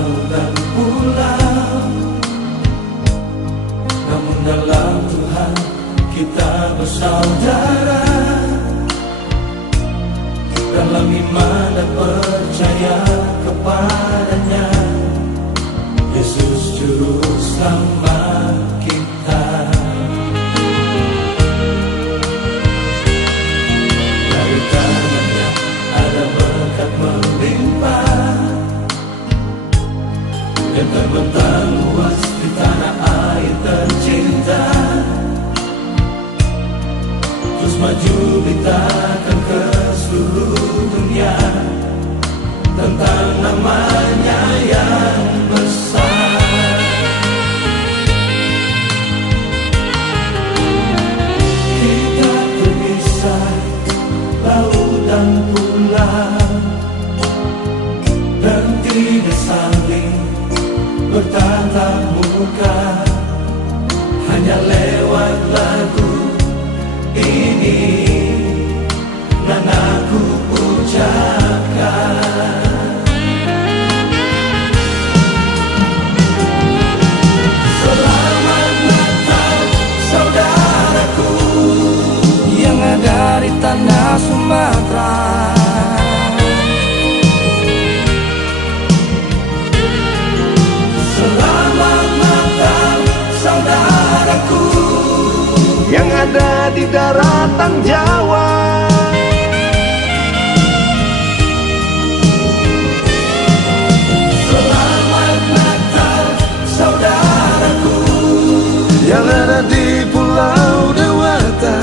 laut dan pulau, namun dalam Tuhan kita bersaudara. Dalam iman dan percaya kepadanya, Yesus Juru Selamat kita. Dari tangannya ada berkat melimpah, yang terbentang luas di tanah air tercinta. Terus maju beritakan ke seluruh dunia tentang namanya yang besar. Kita terpisah laut dan pulau, dan tidak saling bertatap muka, hanya lewat lagu ini dan aku ucapkan. Selamat Natal saudaraku yang ada di tanah Sumatera. Selamat Natal saudaraku yang ada di daratan Jawa. Selamat Natal saudaraku yang ada di Pulau Dewata.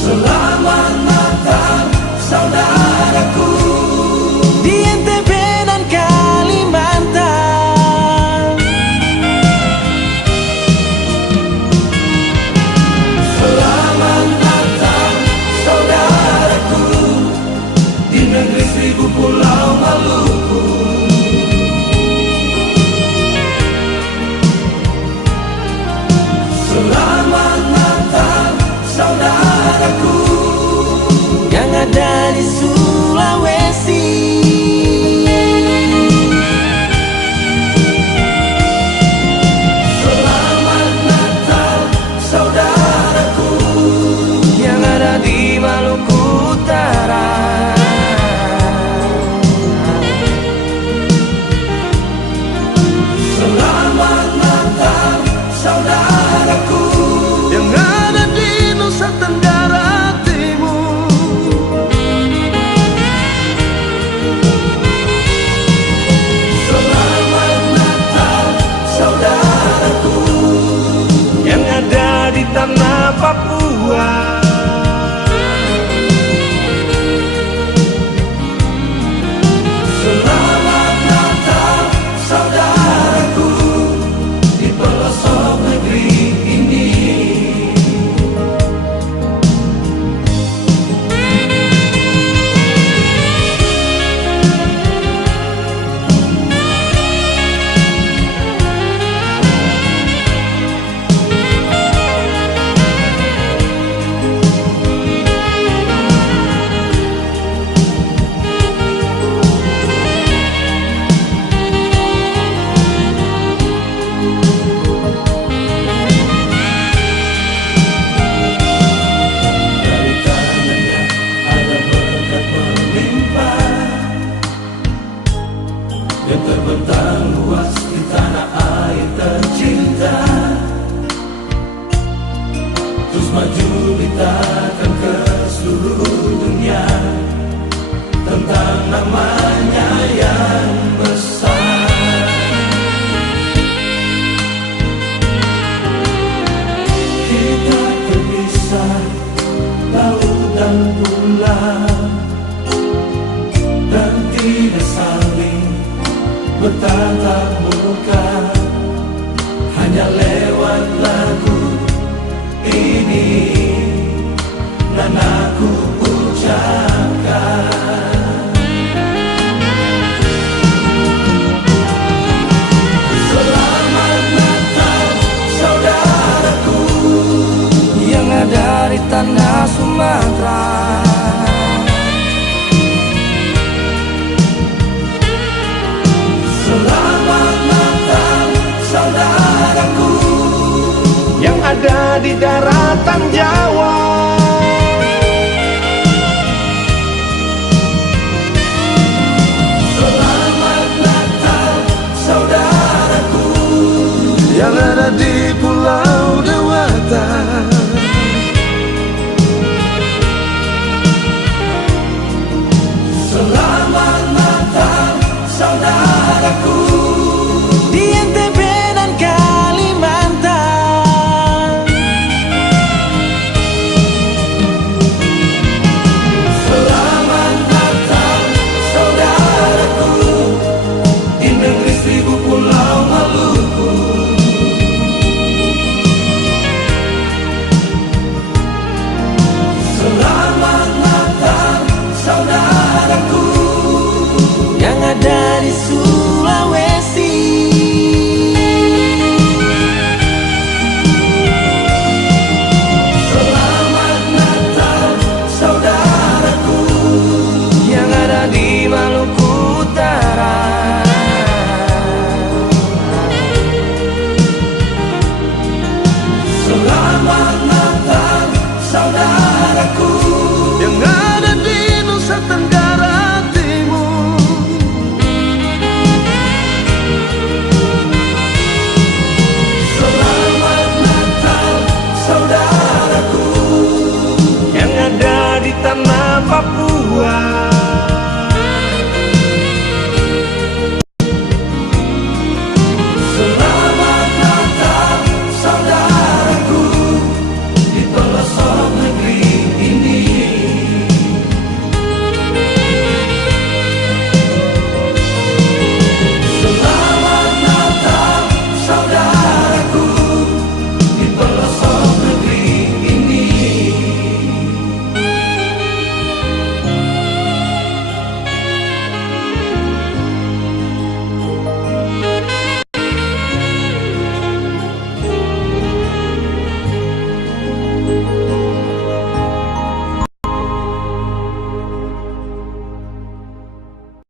Selamat Natal saudaraku di NTB dan Kalimantan. Selamat Natal saudaraku di negeri 1000 pulau Maluku. Selamat Natal saudaraku yang ada di Sulawesi. Selamat Natal saudaraku yang ada di Maluku Utara. Selamat Natal saudaraku Yang ada di Nusa Tenggara Timur. Selamat Natal saudaraku Yang ada di tanah Papua. Selamat Natal saudaraku di pelosok negeri ini. Dari tangannya ada berkat melimpah, yang terbentang luas di tanah air tercinta. Terus maju beritakan ke seluruh dunia tentang namanya yang besar. Kita terpisah laut dan pulau, dan tidak saling bertatap muka, hanya lewat lagu ini dan aku ucapkan. Selamat Natal saudaraku yang ada di tanah Sumatera. ada di daratan Jawa. Selamat Natal saudaraku yang ada di Pulau Dewata. Selamat Natal saudaraku Di NTB dan Kalimantan. Selamat Natal saudaraku di negeri seribu pulau Maluku. Selamat Natal saudaraku Yang ada di Sulawesi. Selamat Natal saudaraku Yang ada di Maluku Utara. Selamat Natal saudaraku Yang ada di Nusa Tenggara Timur. Selamat Natal saudaraku Yang ada di tanah Papua.